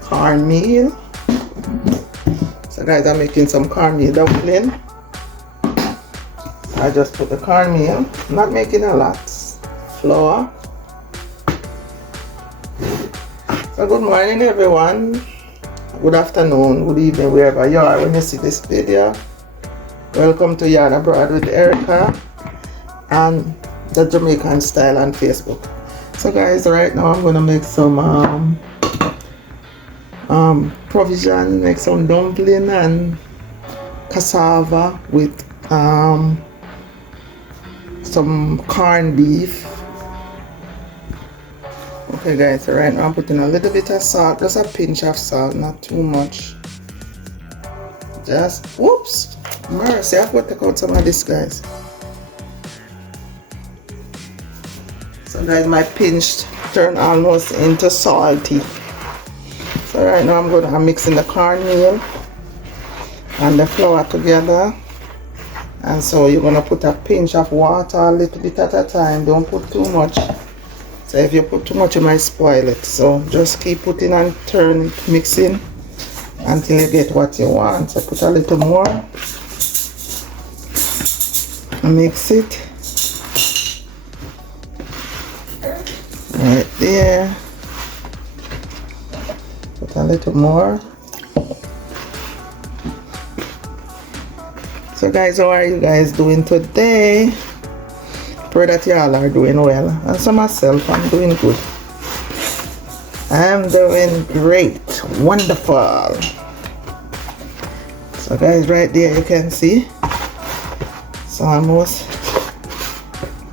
cornmeal. So guys, I'm making some cornmeal dumpling. I just put the cornmeal, not making a lot, flour. So good morning everyone, good afternoon, good evening, wherever you are when you see this video. Welcome to Yarn Abroad with Erica and the Jamaican-style on Facebook. So guys, right now I'm gonna make some provision, make some dumpling and cassava with some corned beef. Okay guys, so right now I'm putting a little bit of salt, just a pinch of salt, not too much. Just, whoops, mercy, I have to take out some of this, guys. So guys, my pinch turned almost into salty. So right now I'm mixing the cornmeal and the flour together. And so you're gonna put a pinch of water a little bit at a time, don't put too much. So if you put too much you might spoil it. So just keep putting and turning, mixing until you get what you want. So put a little more. Mix it. Right there. Put a little more. So guys, how are you guys doing today? Pray that y'all are doing well. And so myself, I'm doing good. I'm doing great. Wonderful. So guys, right there you can see it's almost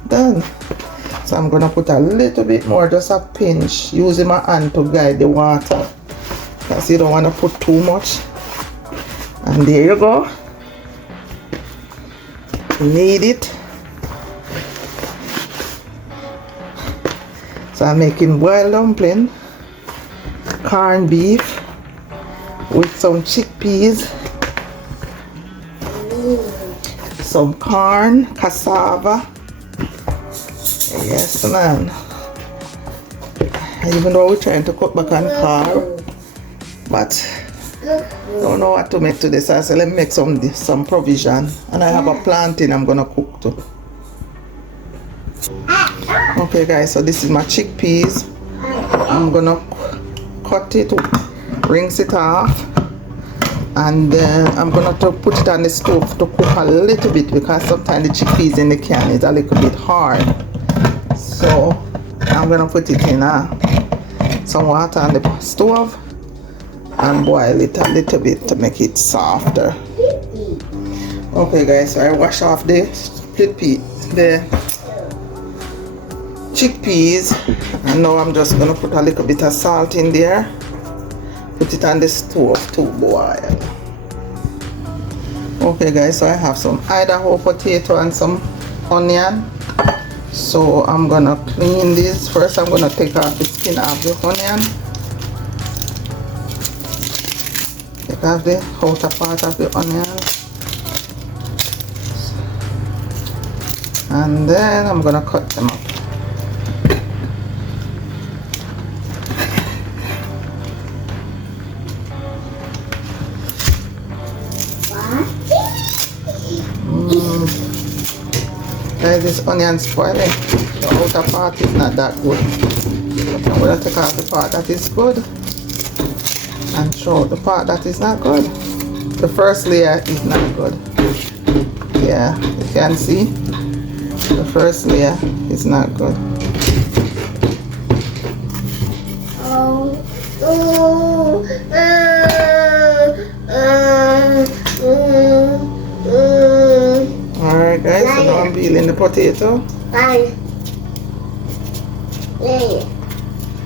done. So I'm gonna put a little bit more, just a pinch, using my hand to guide the water because you don't want to put too much. And there you go. Need it. So I'm making boiled dumpling, corned beef with some chickpeas, some corn, cassava. Yes man. Even though we're trying to cut back on carb, but don't know what to make today, so I said let me make some provision. And I have a plantain I'm gonna cook too. Okay guys, so this is my chickpeas. I'm gonna cut it, rinse it off, and then I'm gonna put it on the stove to cook a little bit because sometimes the chickpeas in the can is a little bit hard. So I'm gonna put it in some water on the stove and boil it a little bit to make it softer. Okay guys, so I wash off the chickpeas, and now I'm just gonna put a little bit of salt in there, put it on the stove to boil. Okay guys, so I have some Idaho potato and some onion. So I'm gonna clean this. First I'm gonna take off the skin of the onion, take off the outer part of the onion, and then I'm gonna cut them up. Guys, this onion spoiling. The outer part is not that good. I'm going to take off the part that is good and show the part that is not good. The first layer is not good. Yeah, you can see the first layer is not good. Alright guys, so now I'm peeling the potato.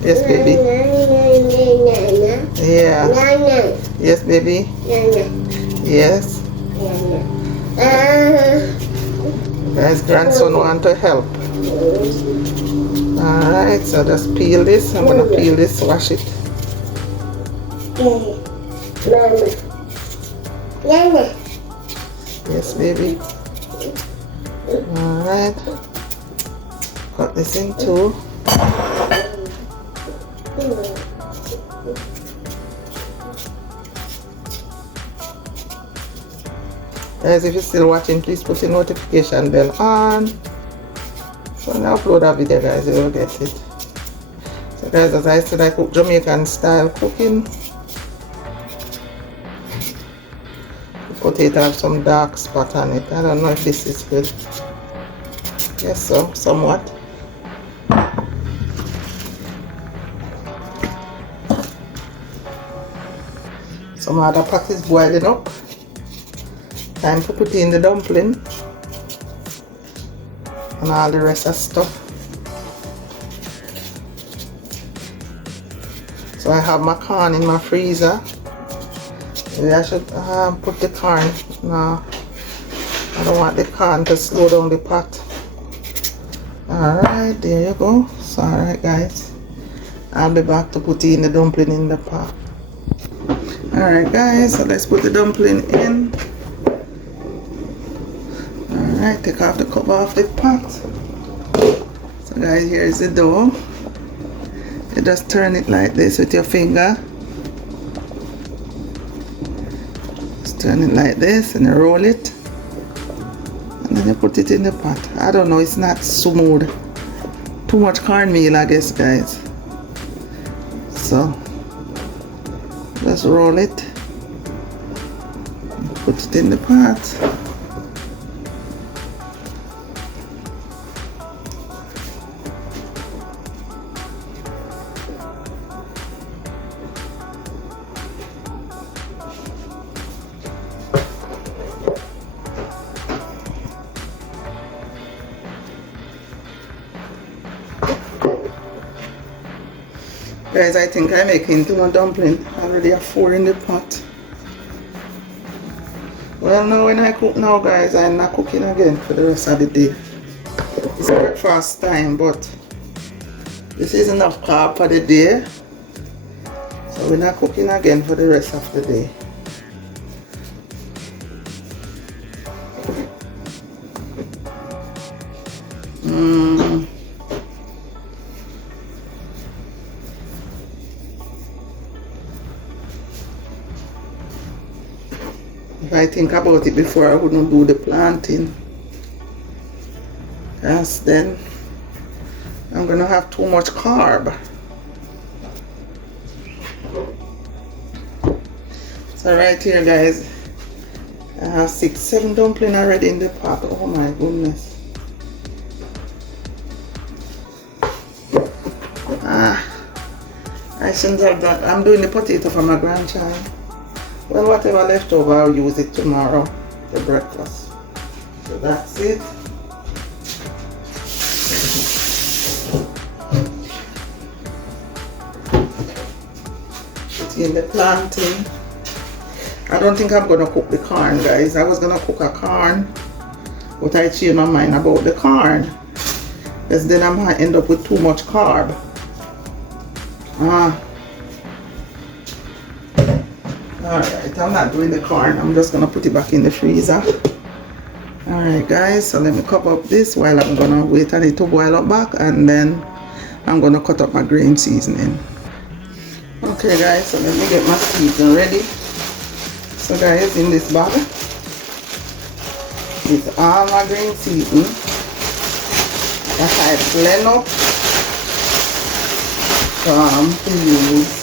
Yes baby. Yeah. Yes baby. Yes. Guys, grandson want to help. Alright, so just peel this. I'm gonna peel this, wash it. Yes baby. Alright, cut this in two. Guys, if you're still watching, please put your notification bell on. So when I upload a video, guys, you will get it. So guys, as I said, I cook Jamaican style cooking. The potato have some dark spot on it. I don't know if this is good. Yes, so somewhat. Some other pot is boiling up. Time to put in the dumpling and all the rest of stuff. So I have my corn in my freezer. Maybe I should put the corn. No, I don't want the corn to slow down the pot. Alright, there you go. So alright guys, I'll be back to put in the dumpling in the pot. Alright guys, so let's put the dumpling in. Alright, take off the cover off the pot. So guys, here is the dough. You just turn it like this with your finger. Just turn it like this and you roll it. And then you put it in the pot. I don't know, it's not smooth. Too much cornmeal, I guess, guys. So just roll it. Put it in the pot. Guys, I think I'm making too much dumpling. I already have 4 in the pot. Well, now when I cook now, guys, I'm not cooking again for the rest of the day. It's breakfast time, but this is enough carb for the day. So we're not cooking again for the rest of the day. If I think about it before, I wouldn't do the planting. Because then I'm going to have too much carb. So right here, guys, I have 6, 7 dumplings already in the pot. Oh my goodness. I shouldn't have that. I'm doing the potato for my grandchild. Well, whatever left over, I'll use it tomorrow for breakfast. So that's it. Put in the plantain. I don't think I'm going to cook the corn, guys. I was going to cook a corn, but I changed my mind about the corn. Because then I'm going to end up with too much carb. Alright, I'm not doing the corn. I'm just going to put it back in the freezer. Alright guys, so let me cover up this while I'm going to wait on it to boil up back, and then I'm going to cut up my green seasoning. Okay guys, so let me get my seasoning ready. So guys, in this bag is all my green seasoning that I blend up to use.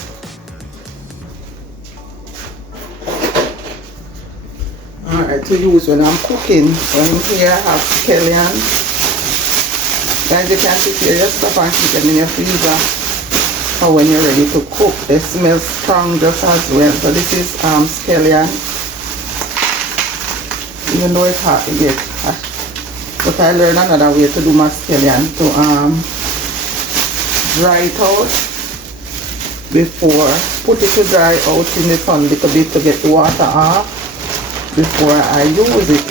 Alright, to use when I'm cooking. So in here I have scallion. Guys, you can prepare your stuff and keep them in your freezer for when you're ready to cook. They smell strong just as well. So this is scallion. Even though it's hard to get hot. But I learned another way to do my scallion, to dry it out before, put it to dry out in the sun a little bit to get the water off before I use it.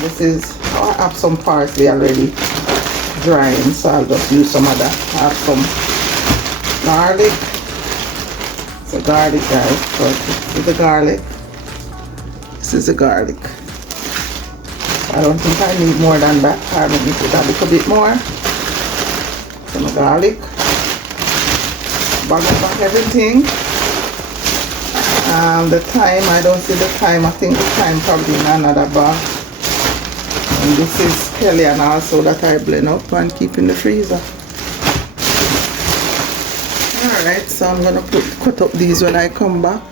This is, I have some parsley already drying, so I'll just use some of that. I have some garlic. It's a garlic, guys. So this is the garlic. This is the garlic. I don't think I need more than that. I might need a little bit more. Some garlic. Bag up everything. The thyme, I don't see the thyme. I think the thyme probably in another bag. And this is scallion also that I blend up and keep in the freezer. Alright, so I'm gonna cut up these when I come back.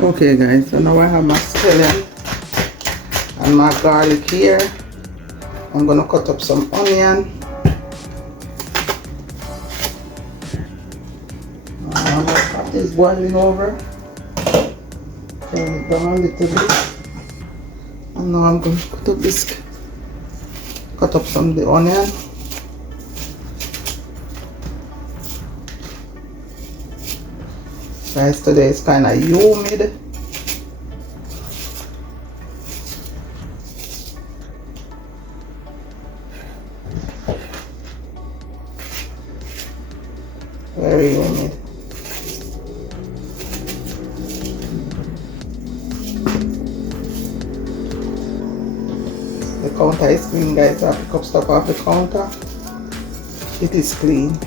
Okay guys, so now I have my scallion and my garlic here. I'm gonna cut up some onion. That is boiling over. Turn it down a little bit. And now I'm gonna cut up some of the onion. Guys, today is kind of humid. Very humid. The counter is clean, guys. I pick up stuff off the counter. It is clean.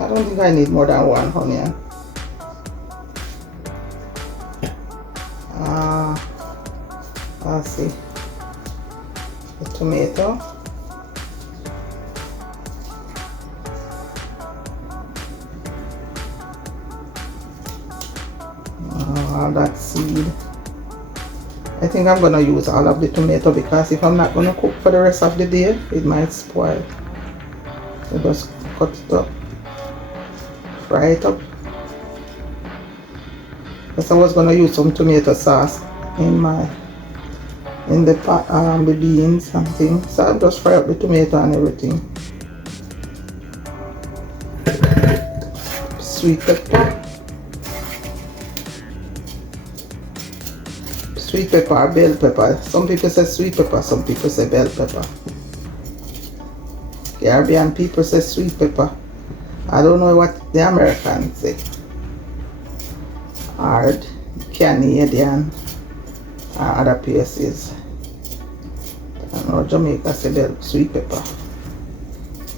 I don't think I need more than one onion. I'll see. The tomato. That seed. I think I'm gonna use all of the tomato because if I'm not gonna cook for the rest of the day, it might spoil. So just cut it up, fry it up. Because I was gonna use some tomato sauce in the beans and things. So I'll just fry up the tomato and everything. Sweet pepper. Sweet pepper or bell pepper. Some people say sweet pepper, some people say bell pepper. Caribbean people say sweet pepper. I don't know what the Americans say. Or Canadian or other places. I know Jamaica say bell sweet pepper.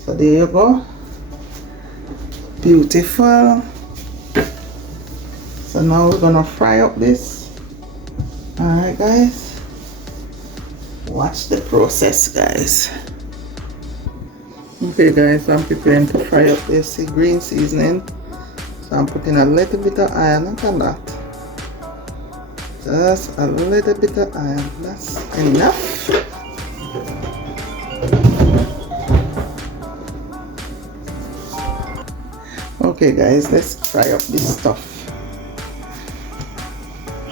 So there you go. Beautiful. So now we're gonna fry up this. Alright guys, watch the process guys. Okay guys, I'm preparing to fry up this green seasoning. So I'm putting a little bit of oil, not a lot. Just a little bit of oil, that's enough. Okay guys, let's fry up this stuff.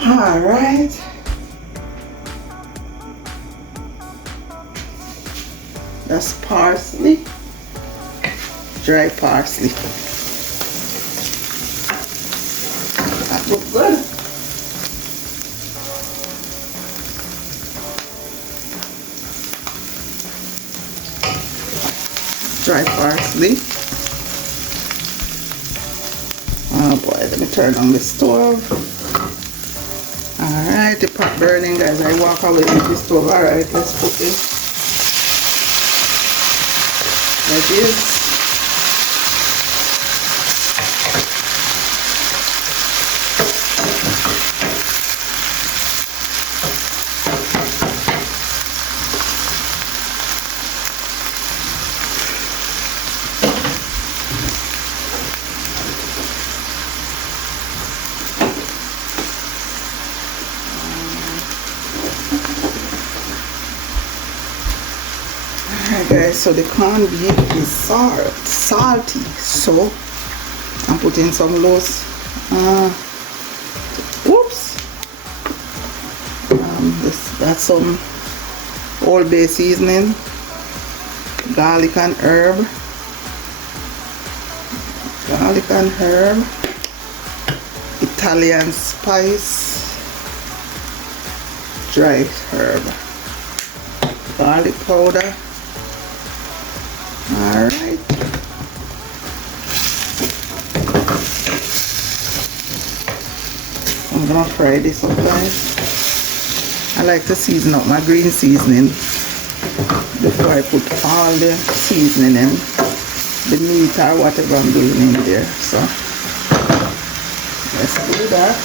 Alright. That's parsley, dry parsley. That looks good. Dry parsley. Oh boy, let me turn on the stove. Alright, the pot burning guys. I walk away with the stove. Alright, let's put this. Like this. Alright guys, so the corned beef is salty, so I'm putting some loose that's some Old Bay seasoning, garlic and herb, Italian spice, dry herb, garlic powder. Alright. I'm gonna fry this up guys. I like to season up my green seasoning before I put all the seasoning in. the meat or whatever I'm doing in there. So let's do that.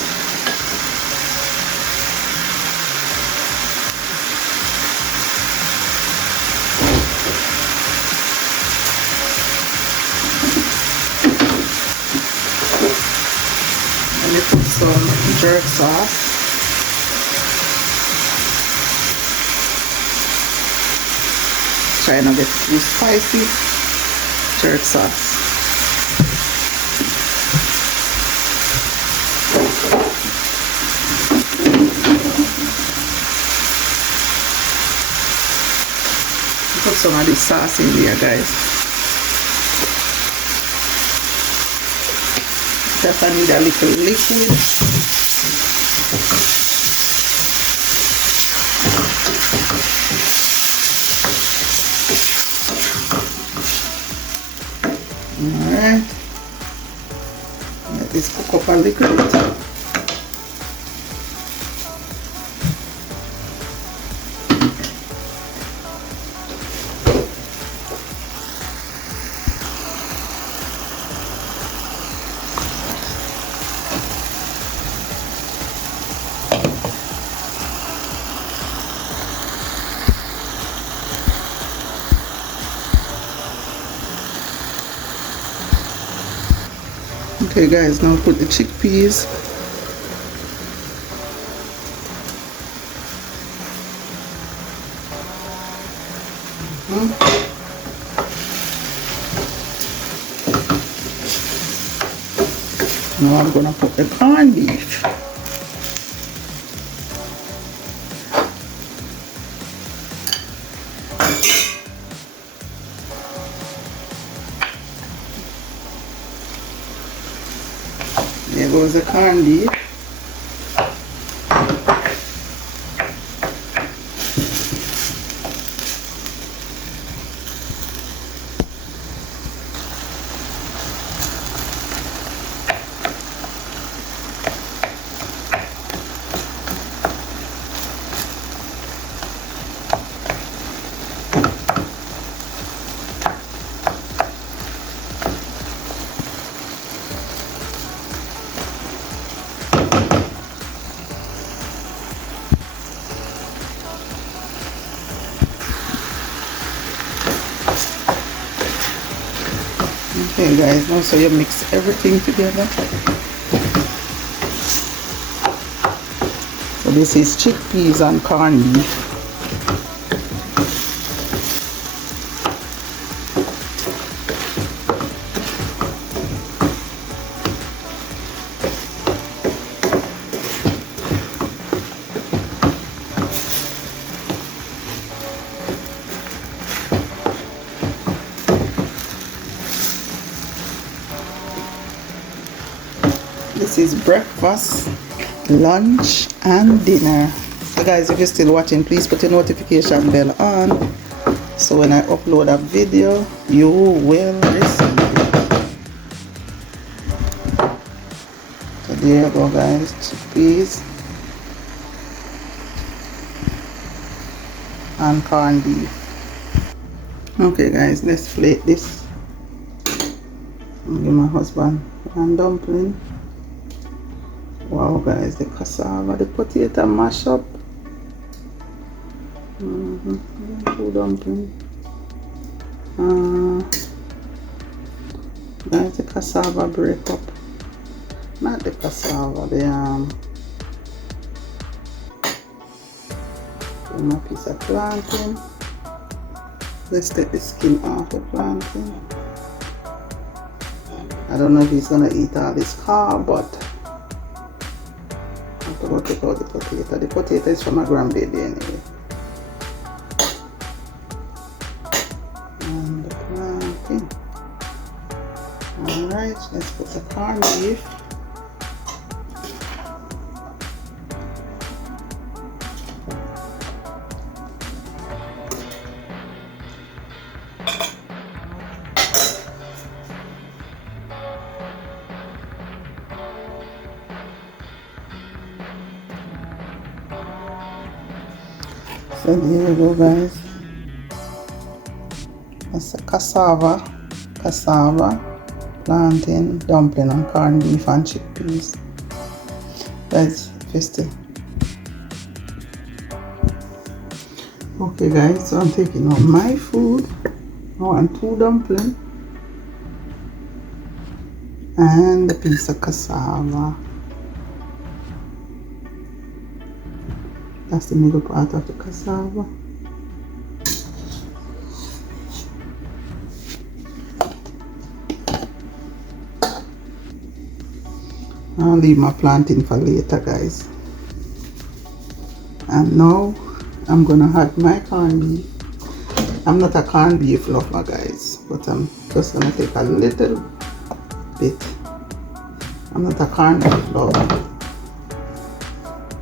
Let me put some jerk sauce. Try not to get too spicy. Jerk sauce. Put some of this sauce in here, guys. Just I need a little liquid. Alright. Let this cook up a little bit. Okay guys, now put the chickpeas. Now I'm gonna put the corned beef. There goes the corned beef. Okay guys, now so you mix everything together. So this is chickpeas and corned beef. This is breakfast, lunch and dinner. So guys, if you're still watching, please put your notification bell on, so when I upload a video you will receive it. So there you go guys, chickpeas and corned beef. Okay guys, let's flake this. I'll give my husband one dumpling. Wow guys, the cassava, the potato mash up. Two dumplings. Guys, the cassava break up. Not the cassava, the a piece of plantain. Let's take the skin off the plantain. I don't know if he's gonna eat all this carb, but I'm going to take out the potato. The potato is from my grandbaby anyway. And the plantain. Alright, let's put the corned beef. So there you go guys. That's a cassava cassava, plantain, dumpling, and corned beef and chickpeas. Guys, fisty. Okay guys, so I'm taking out my food. I want 2 dumplings and a piece of cassava. That's the middle part of the cassava. I'll leave my plantain for later, guys. And now I'm gonna add my corned beef. I'm not a corned beef lover, guys, but I'm just gonna take a little bit. I'm not a corned beef lover.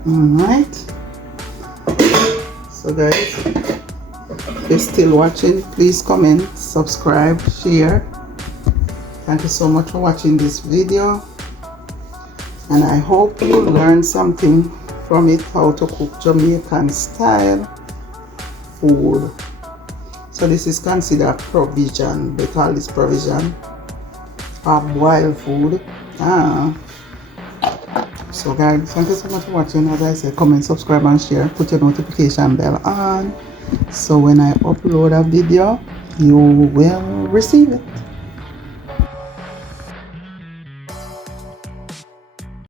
Alright. So guys, if you're still watching, please comment, subscribe, share. Thank you so much for watching this video. And I hope you learned something from it, how to cook Jamaican-style food. So this is considered provision. They call this provision of boiled food. So guys, thank you so much for watching. As I said, comment, subscribe and share. Put your notification bell on, so when I upload a video, you will receive it.